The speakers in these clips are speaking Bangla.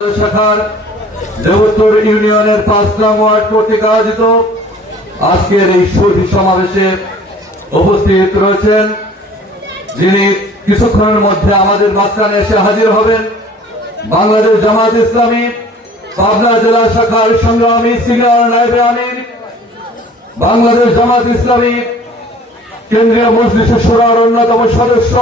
শাখার দেবত্তর ইউনিয়নের ৫ নং ওয়ার্ড কর্তৃক আয়োজিত আজকের এই সুধী সমাবেশে উপস্থিত রয়েছেন, যিনি কিছুক্ষণের মধ্যে আমাদের মাঝখানে এসে হাজির হবেন। বাংলাদেশ জামাত ইসলামী পাবনা জেলা শাখার সংগ্রামী সিনিয়র নায়েবে আমির, বাংলাদেশ জামাত ইসলামী কেন্দ্রীয় মজলিসে শুরার অন্যতম সদস্য,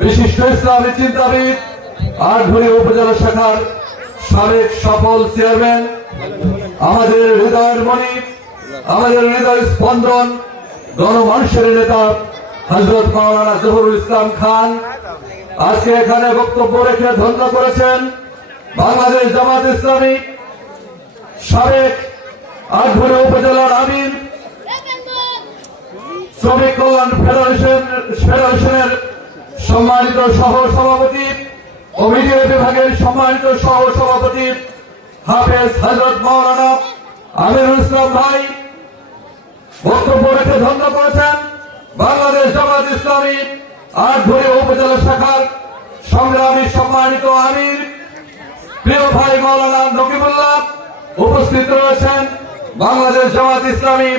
বিশিষ্ট ইসলামী চিন্তাবিদ, আটঘড়ি উপজেলা শাখার সাবেক সফল চেয়ারম্যান, আমাদের হৃদয়ের মণি, আমাদের হৃদয় স্পন্দন, গণমানুষের নেতা হযরত মাওলানা জহুরুল ইসলাম খান আজকে এখানে বক্তব্য রেখে ধন্য করেছেন। বাংলাদেশ জামাত ইসলামী সাবেক আটঘড়ি উপজেলার আমির, শ্রমিক কল্যাণ ফেডারেশনের সম্মানিত সহ সভাপতি ও মিডিয়া বিভাগের সম্মানিত সহ সভাপতি হাফেজ হযরত মাওলানা আমিরুল ইসলাম ভাই বক্তব্য রেখে ধন্য করেছেন। বাংলাদেশ জামাত ইসলামী আটঘড়ি উপজেলা শাখার সংগ্রামী সম্মানিত আমির প্রিয় ভাই মাওলানা নকিবুল্লাহ উপস্থিত রয়েছেন। বাংলাদেশ জামাত ইসলামী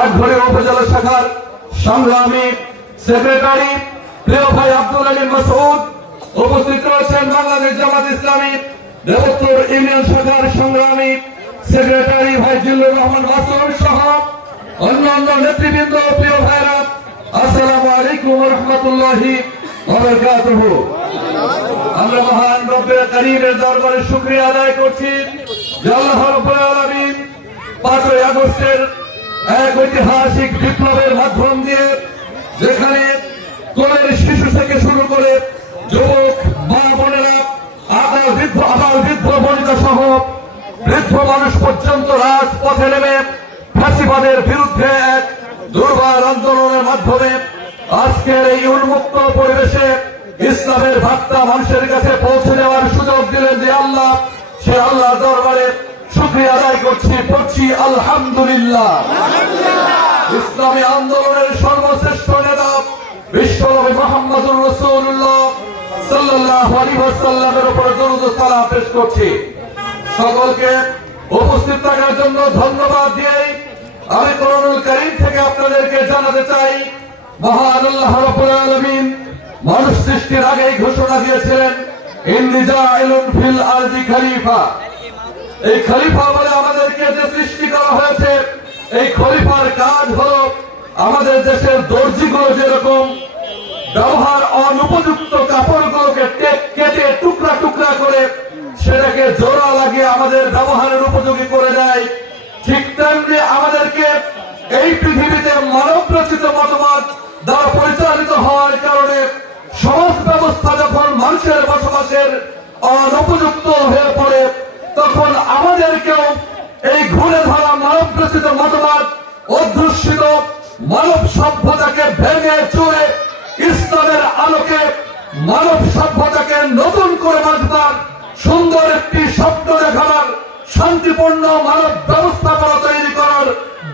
আটঘড়ি উপজেলা শাখার সংগ্রামী সেক্রেটারি প্রিয় ভাই আব্দুল আলী মাসউদ উপস্থিত রয়েছেন। বাংলাদেশ জামাত ইসলামী দেবত্তর ইউনিয়ন শাখার সংগ্রামী সেক্রেটারি ভাই জিল্লুর রহমান মাসুদ সহ অন্যান্য নেতৃবৃন্দ, প্রিয় ভাইরা, আসসালামু আলাইকুম ওয়া রাহমাতুল্লাহি ওয়া বারাকাতুহু। আমরা মহান রব্বে কারীমের দরবারে শুকরিয়া আদায় করছি যে আল্লাহ রাব্বুল আলামিন ৫ই আগস্টের এক ঐতিহাসিক বিপ্লবের মাধ্যম দিয়ে, যেখানে কোলের শিশু থেকে শুরু করে যুবক মা বোনেরা, আবার বৃদ্ধ বনিতা সহ বৃদ্ধ মানুষ পর্যন্ত রাজপথে নেমে ফ্যাসিবাদের বিরুদ্ধে এক দুর্বার আন্দোলনের মাধ্যমে আজকের এই উন্মুক্ত পরিবেশে ইসলামের বার্তা মানুষের কাছে পৌঁছে দেওয়ার সুযোগ দিলেন যে আল্লাহ, সে আল্লাহর দরবারে শুকরিয়া আদায় পড়ছি আলহামদুলিল্লাহ। ইসলামী আন্দোলনের সর্বশ্রেষ্ঠ নেতা বিশ্বনবী মুহাম্মদুর রাসূলুল্লাহ সাল্লাল্লাহু আলাইহি ওয়াসাল্লামের উপর দরুদ ও সালাম পেশ করছি। সকলকে উপস্থিত থাকার জন্য ধন্যবাদ দিয়ে আমি কোরআনুল কারীম থেকে আপনাদেরকে জানাতে চাই, মহান আল্লাহ রাব্বুল আলামিন মানুষ সৃষ্টির আগেই ঘোষণা দিয়েছিলেন, ইন্নী জাইলুন ফিল আরদি খলিফা। এই খলিফা বলে আমাদেরকে যে সৃষ্টি করা হয়েছে, এই খলিফার কাজ হলো আমাদের দেশের দর্জিগুলো যেরকম ব্যবহার অনুপযুক্ত কাপড়গুলোকে কেটে টুকরা টুকরা করে সেটাকে জোড়া লাগিয়ে আমাদের ব্যবহারের উপযোগী করে দেয়, ঠিক তেমনি আমাদেরকে এই পৃথিবীতে মানব রচিত মতবাদ দ্বারা পরিচালিত হওয়ার কারণে সমাজ ব্যবস্থা যখন মানুষের বসবাসের অনুপযুক্ত হয়ে পড়ে, তখন আমাদেরকেও এই ঘুরে ধরা মানব রচিত মতবাদ অধ্যুষিত মানব সভ্যতাকে ভেঙে চুরে ইসলামের আলোকে মানব সভ্যতাকে নতুন করে বাঁচবার সুন্দর একটি স্বপ্ন দেখাবার শান্তিপূর্ণ মানব ব্যবস্থাপনা তৈরি করার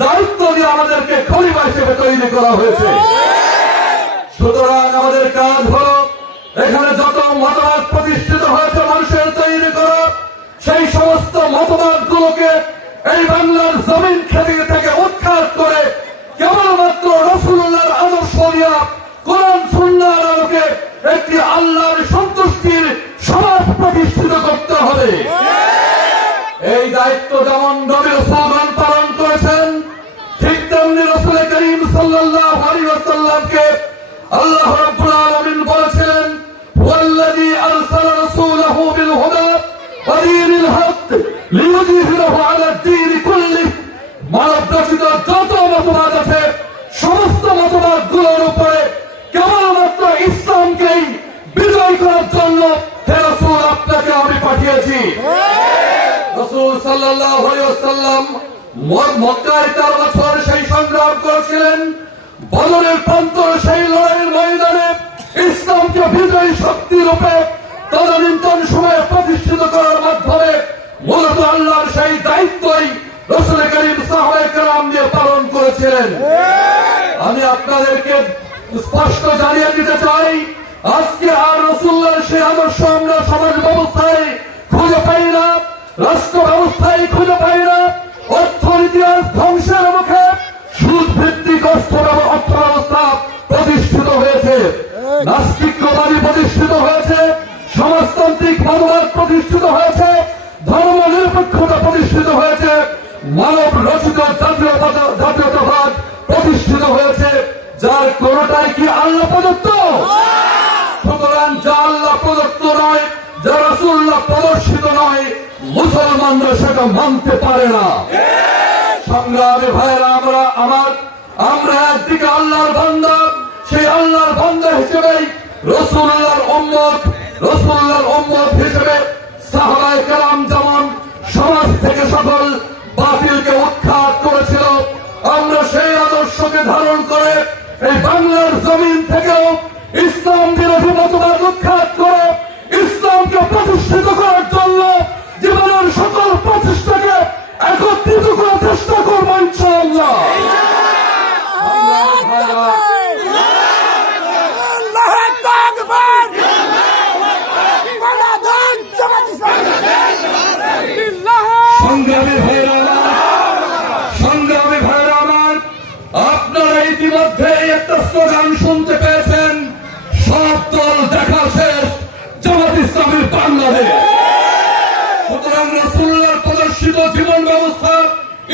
দায়িত্ব দিয়ে আমাদেরকে খলিফা হিসেবে তৈরি করা হয়েছে। সুতরাং আমাদের কাজ হলো এখানে যত মতবাদ প্রতিষ্ঠিত হয়েছে মানুষের তৈরি করা, সেই সমস্ত মতবাদ গুলোকে এই বাংলার জমিন থেকে উৎখাত করে কেবলমাত্র রাসূলুল্লাহর আদর্শ দিয়া কোরআন সুন্নাহর আলোকে একটি আল্লাহর সন্তুষ্টির সমাজ প্রতিষ্ঠিত করতে হবে। এই দায়িত্ব যেমন নবী রাসূলগণ পালন করেছেন, ঠিক তেমনি রাসূল করিম সাল্লাল্লাহু আলাইহি ওয়াসাল্লামকে আল্লাহ রাব্বুল আলামিন বলেছিলেন, ওয়াল্লাযী আরসালা রাসূলাহু বিল হুদা ওয়া দীনিল হক লিইয়ুযহিরাহু আলা দ্বীনি কুল্লিহি। মানব রচিত যত মতবাদ আছে সমস্ত মতবাদ গুলোর উপরে কেবলমাত্র ইসলামকেই বিজয় করার জন্য হে রাসূল আপনাকে আমি পাঠিয়েছি। রাসূল সাল্লাল্লাহু আলাইহি ওয়াসাল্লাম মক্কায় 4 বছর সেই সংগ্রাম করেছিলেন। বদরের প্রান্তরে সেই লড়াইয়ের ময়দানে ইসলামকে বিজয়ী শক্তি রূপে তদানীন্তন সময়ে প্রতিষ্ঠিত করার মাধ্যমে মূলত আল্লাহর সেই দায়িত্বই রাসূল করিম সাহাবায়ে কেরাম দিয়ে পালন করেছিলেন। আমি আপনাদেরকে স্পষ্ট জানিয়ে দিতে চাই, আজকে আর রাসূলুল্লাহর সেই আদর্শ আমরা সমাজ ব্যবস্থায় খুঁজে পাই রাষ্ট্র ব্যবস্থায় খুঁজে পাই না। অর্থনীতি আজ ধ্বংসের মুখে। সুদ ভিত্তিক অর্থ ব্যবস্থা প্রতিষ্ঠিত হয়েছে, নাস্তিক্যবাদী প্রতিষ্ঠিত হয়েছে, সমাজতান্ত্রিক মতবাদ প্রতিষ্ঠিত হয়েছে, ধর্ম নিরপেক্ষতা প্রতিষ্ঠিত হয়েছে, মানব রচিত জাতীয়তাবাদ প্রতিষ্ঠিত হয়েছে, যার কোনটাই কি আল্লাহ প্রদত্ত? সুতরাং যা আল্লাহ প্রদত্ত নয়, যা রাসূলুল্লাহ প্রদর্শিত নয়, মুসলমানরা সেটা মানতে পারে না। সংগ্রামী ভাইয়েরা, আমরা একদিকে আল্লাহর বান্দা, সেই আল্লাহর বান্দা হিসেবেই রাসূলুল্লাহর উম্মত হিসেবে সাহাবায়ে কেরাম যেমন সমাজ থেকে সকল বাতিলকে উৎখাত করেছিল, আমরা সেই আদর্শকে ধারণ করে এই বাংলার জমিন থেকেও ইসলাম বিরোধী মতবাদ উৎখাত করে ইসলামকে প্রতিষ্ঠিত করার জন্য জীবনের সকল প্রচেষ্টাকে একত্রিত করার চেষ্টা করবো ইনশাআল্লাহ। সংগ্রামী ভাইরা আমার, আপনারা ইতিমধ্যে একটা স্লোগান শুনতে পেয়েছেন, সব দল দেখা শেষ, জামাত ইসলামী বাংলাদেশ। সুতরাং রাসূলুল্লাহর প্রদর্শিত জীবন ব্যবস্থা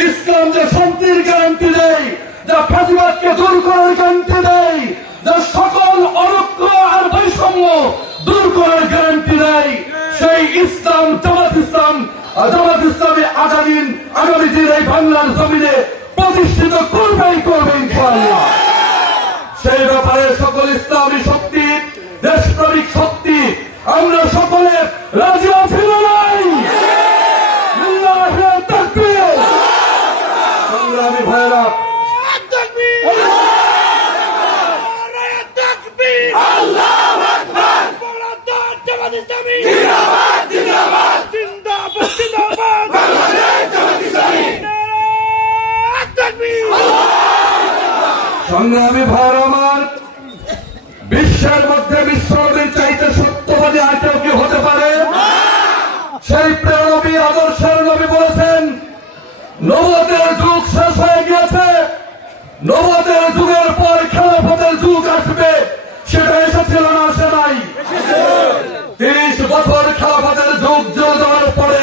ইসলাম যে শান্তির গ্যারান্টি দেয়, যা ফাঁসিবাদকে দূর করার গ্যারান্টি দেয়, যা সকল অনৈক্য আর বৈষম্য দূর করার গ্যারান্টি দেয়, সেই ইসলাম জামাত ইসলামী আগামী দিন এই বাংলার জমিনে প্রতিষ্ঠিত করবেই করবে ইনশাআল্লাহ। সেই ব্যাপারে সকল ইসলামী শক্তি, দেশপ্রেমিক শক্তি, আমরা সকলে রাজি আছি না নাই? সংগ্রামী ভাইয়েরা, সংগ্রামী ভাইয়েরা আমার, বিশ্বের মধ্যে বিশ্বনবীর চাইতে সত্যবাদী আর কেউ কি হতে পারে? সেই প্রিয় নবী, আদর্শের নবী বলেছেন, নবুয়তের যুগ শেষ হয়ে গিয়েছে, নবুয়তের যুগের পর খেলাফতের যুগ আসবে। সেটা এসেছিল না, আসে নাই? 30 বছর খেলাফতের যুগ চলে যাওয়ার পরে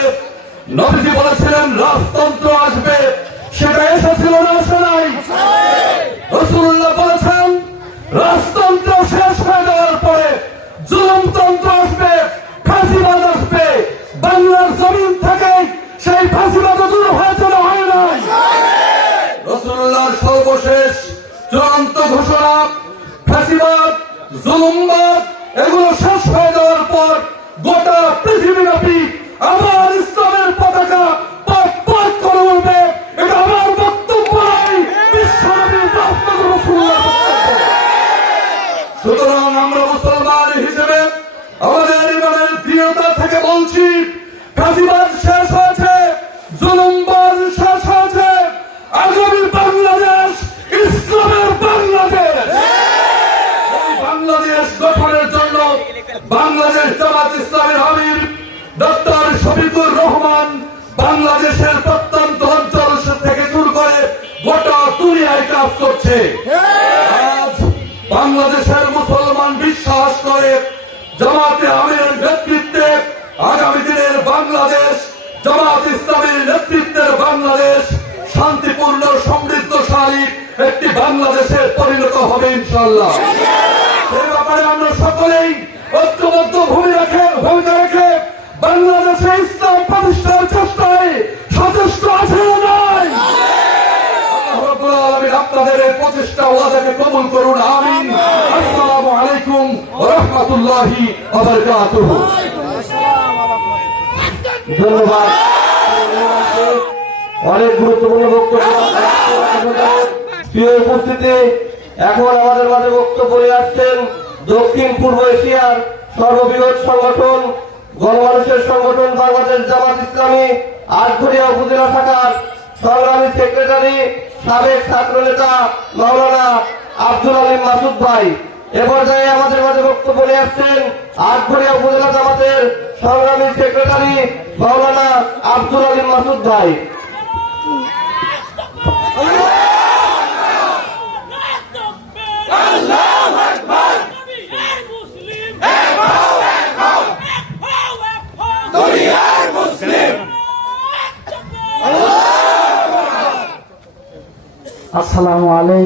নবীজি বলেছিলেন রাজতন্ত্র আসবে। সেটা এসেছিল না, আসে নাই? রাসূলুল্লাহ বলেছেন রাজতন্ত্র শেষ হয়ে যাওয়ার পরে জুলুমতন্ত্র আসবে, ফাঁসিবাদ আসবে। বাংলার জমিন থেকে সেই ফাঁসিবাদ দূর হয়েছে না, হয় নাই? রাসূলুল্লাহর সর্বশেষ চূড়ান্ত ঘোষণা, ফাঁসিবাদ, জুলুমবাদ এগুলো শেষ হয়ে যাওয়ার পর গোটা পৃথিবীব্যাপী আমার ইসলামের পতাকা পাক পাক করে উঠবে। এটা আমার বক্তব্য নয়, বিশ্বনবীর রাহমাতুর রাসূলুল্লাহ। সুতরাং আমরা মুসলমান হিসেবে আমাদের ইমানের দৃঢ়তা থেকে বলছি, ফাঁসিবাদ শেষ হয়েছে, জুলুমবাদ শেষ হয়েছে। আগামী বাংলাদেশ ইসলামের বাংলাদেশ। এই বাংলাদেশ গঠনের জন্য বাংলাদেশ জামাত ইসলামীর আমির ডক্টর শফিকুর রহমান বাংলাদেশের প্রত্যন্ত অঞ্চল থেকে শুরু করে গোটা দুনিয়ায় কাজ করছে। আজ বাংলাদেশের মুসলমান বিশ্বাস করে জামাতে আমিরের নেতৃত্বে আগামী দিনের বাংলাদেশ, জামাত ইসলামীর নেতৃত্বের বাংলাদেশ শান্তিপূর্ণ, সমৃদ্ধশালী একটি বাংলাদেশে পরিণত হবে ইনশাআল্লাহ। সেই ব্যাপারে আমরা সকলেই ঐক্যবদ্ধ ভূমিকা রেখে বাংলাদেশে ইসলাম প্রতিষ্ঠার চেষ্টায় সচেষ্ট আছে না নাই? আল্লাহ রাব্বুল আলামিন আপনাদের এই প্রচেষ্টা ওয়াদাকে কবুল করুন, আমিন। আসসালামু আলাইকুম ওয়া রাহমাতুল্লাহি ওয়া বারাকাতুহু। ধন্যবাদ। অনেক গুরুত্বপূর্ণ বক্তব্য। প্রিয় উপস্থিতি, এখন আমাদের মাঝে বক্তব্য নিয়ে আসছেন দক্ষিণ পূর্ব এশিয়ার সর্ববৃহৎ সংগঠন, গণমানুষের সংগঠন বাংলাদেশ জামাত ইসলামী আটঘরিয়া উপজেলা শাখার সংগ্রামী সেক্রেটারি, সাবেক ছাত্র নেতা মাওলানা আব্দুল আলিম মাসুদ ভাই। এ পর্যায়ে আমাদের মাঝে বক্তব্য নিয়ে আসছেন আটঘরিয়া উপজেলা জামাতের সংগ্রামী সেক্রেটারি মাওলানা আব্দুল আলিম মাসুদ ভাই। আসসালামু আলাইকুম।